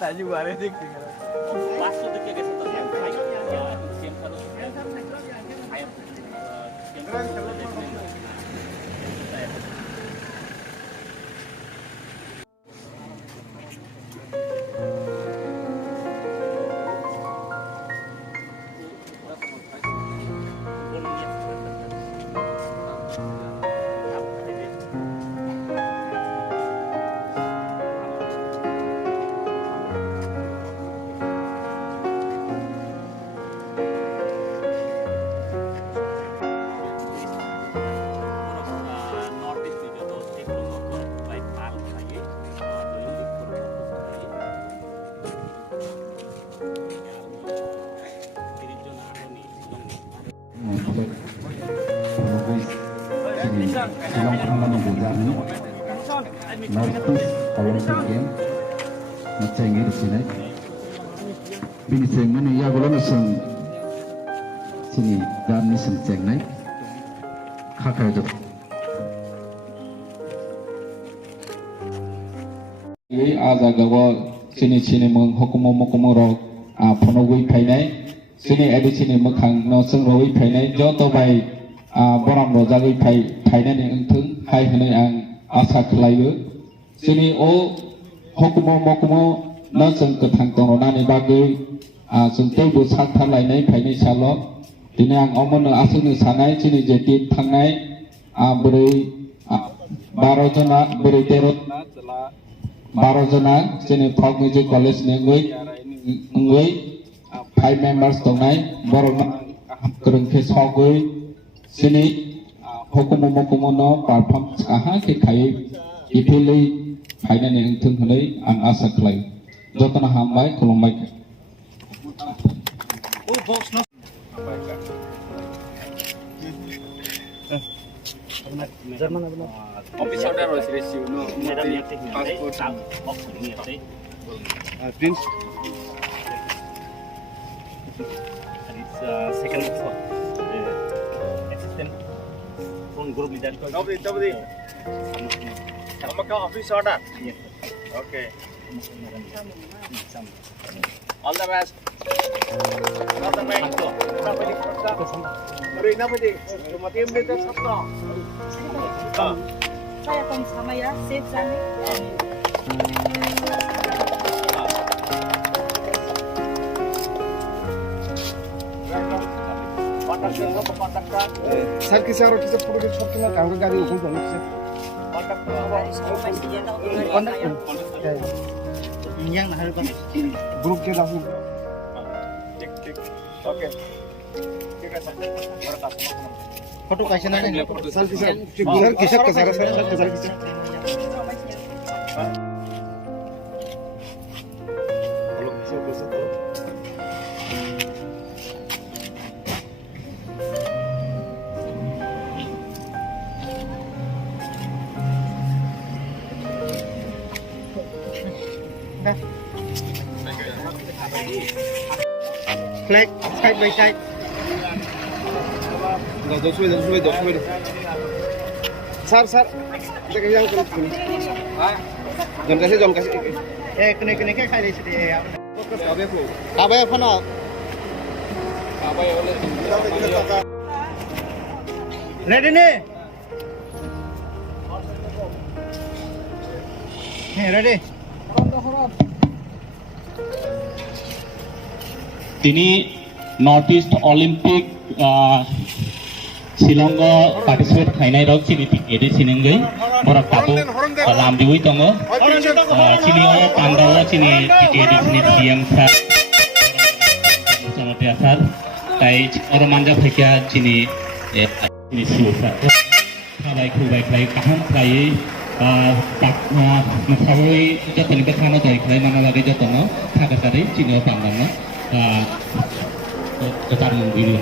Tadi baru dik. Pas itu kayak gitu yang baik ya game harus Silang Panglaman Bujani, Northeast Olympic Game, Macenggi di sini. Bini ceng mana ya kalau miseng sini dan miseng ceng naik, kakak itu. Ini azagawa sini menghukum rok penogui painai, sini ada sini mekang noseng roi painai, joto baik. Boram rojagui painani engtung hai hanai ang asa khlaiyo sini o hukumo na जों गोथां दंरनानि बागै जों बयबो सानथारलायनाय फायनाय साल' दिनै आं अमनो आसोनो सानाय दिनै जे दिन थांनाय बोरै 12 जना बोरै 12 जना दिनै फक मिउजिक कलेज नङै 5 members दंनाय बर'ना गोरोंखे सगै sini hukum no perform aha ke kai ipilai fainani engtung hunai ang asa klai jotona hambai kolombai office order was received no passport prince it's second floor group leader. Nobody. Office order. Yes. Okay. All the best. Saya akan sama ya, safe sana. Sir किसी और किसी पूरे छोटे ना काम का गाड़ी ऊपर जाने से yang harus ग्रुप के दाखिल ठीक ओके ठीक है सर फोटो कैसे ना सर किसी का सारा सर किसी flag side by side sir देखिए yang जन kasih kene khai dei sidi apa ya fana ready ne ready Ini Northeast Olympic Silongo participate khainai rok chini tikede sinengai borak tabu lamdiwi tongo chini o pandawa chini tikede chini CM sar chanote asar tai oro manja phekya chini chini siu sar khubai khlai kaham khlai tak masawai jotoni ka khana jai khlai mana lagi jotono thakasari chini o pandana ketar mungkin